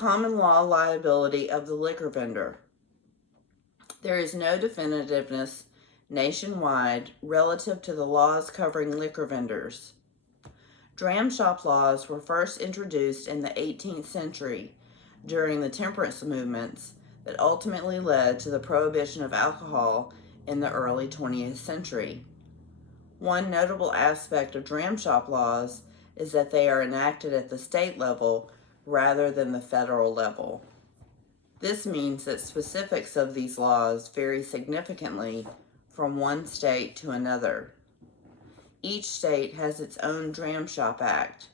Common law liability of the liquor vendor. There is no definitiveness nationwide relative to the laws covering liquor vendors. Dram shop laws were first introduced in the 18th century during the temperance movements that ultimately led to the prohibition of alcohol in the early 20th century. One notable aspect of dram shop laws is that they are enacted at the state level rather than the federal level. This means that specifics of these laws vary significantly from one state to another. Each state has its own Dram Shop Act,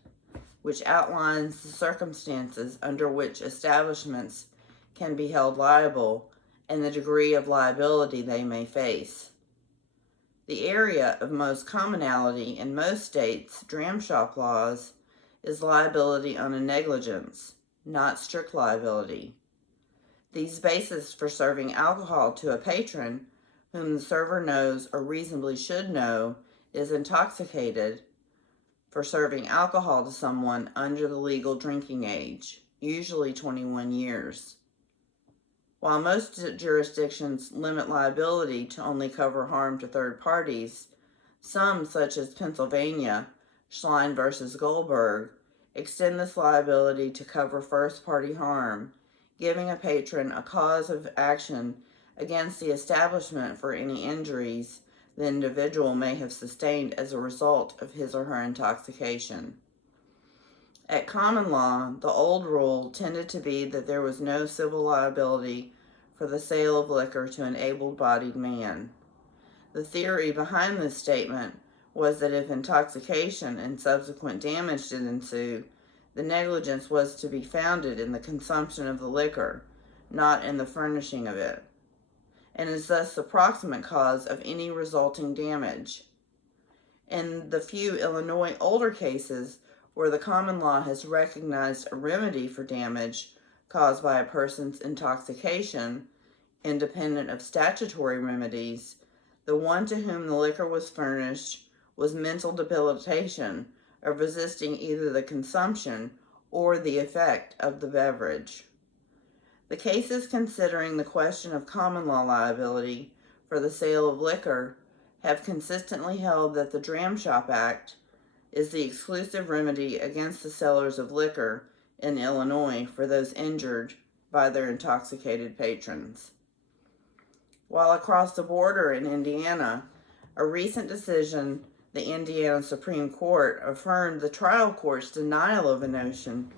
which outlines the circumstances under which establishments can be held liable and the degree of liability they may face. The area of most commonality in most states' dram shop laws is liability on a negligence, not strict liability. These bases for serving alcohol to a patron whom the server knows or reasonably should know is intoxicated for serving alcohol to someone under the legal drinking age, usually 21 years. While most jurisdictions limit liability to only cover harm to third parties, some, such as Pennsylvania, Schlein v. Goldberg, extend this liability to cover first-party harm, giving a patron a cause of action against the establishment for any injuries the individual may have sustained as a result of his or her intoxication. At common law, the old rule tended to be that there was no civil liability for the sale of liquor to an able-bodied man. The theory behind this statement was that if intoxication and subsequent damage did ensue, the negligence was to be founded in the consumption of the liquor, not in the furnishing of it, and is thus the proximate cause of any resulting damage. In the few Illinois older cases where the common law has recognized a remedy for damage caused by a person's intoxication, independent of statutory remedies, the one to whom the liquor was furnished was mental debilitation of resisting either the consumption or the effect of the beverage. The cases considering the question of common law liability for the sale of liquor have consistently held that the Dram Shop Act is the exclusive remedy against the sellers of liquor in Illinois for those injured by their intoxicated patrons. While across the border in Indiana, a recent decision, the Indiana Supreme Court affirmed the trial court's denial of a motion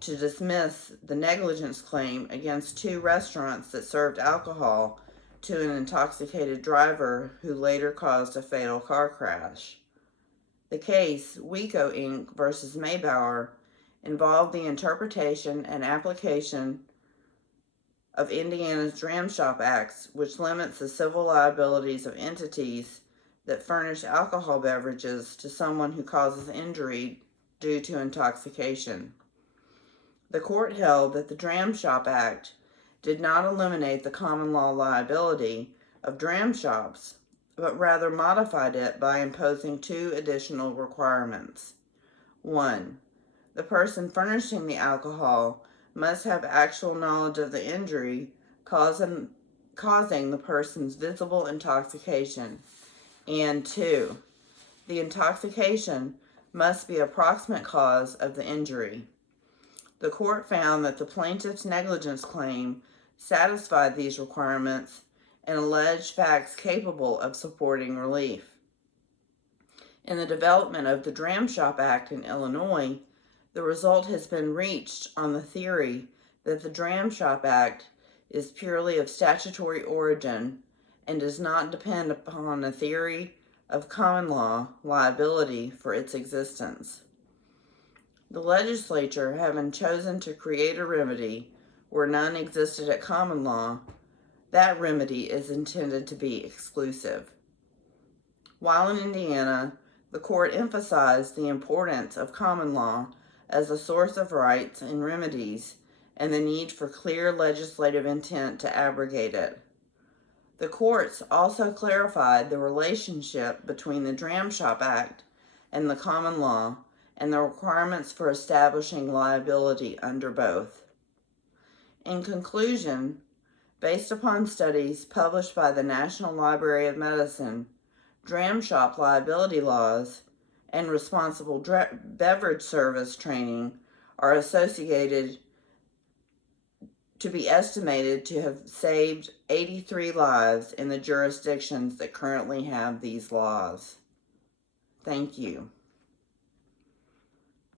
to dismiss the negligence claim against two restaurants that served alcohol to an intoxicated driver who later caused a fatal car crash. The case, Wico Inc. v. Maybauer, involved the interpretation and application of Indiana's Dram Shop Act, which limits the civil liabilities of entities that furnish alcohol beverages to someone who causes injury due to intoxication. The court held that the Dram Shop Act did not eliminate the common law liability of dram shops, but rather modified it by imposing two additional requirements. 1. The person furnishing the alcohol must have actual knowledge of the injury causing the person's visible intoxication. And 2. The intoxication must be a proximate cause of the injury. The court found that the plaintiff's negligence claim satisfied these requirements and alleged facts capable of supporting relief. In the development of the Dram Shop Act in Illinois, the result has been reached on the theory that the Dram Shop Act is purely of statutory origin and does not depend upon a theory of common law liability for its existence. The legislature, having chosen to create a remedy where none existed at common law, that remedy is intended to be exclusive. While in Indiana, the court emphasized the importance of common law as a source of rights and remedies and the need for clear legislative intent to abrogate it. The courts also clarified the relationship between the Dram Shop Act and the common law and the requirements for establishing liability under both. In conclusion, based upon studies published by the National Library of Medicine, dram shop liability laws and responsible beverage service training are associated to be estimated to have saved 83 lives in the jurisdictions that currently have these laws. Thank you.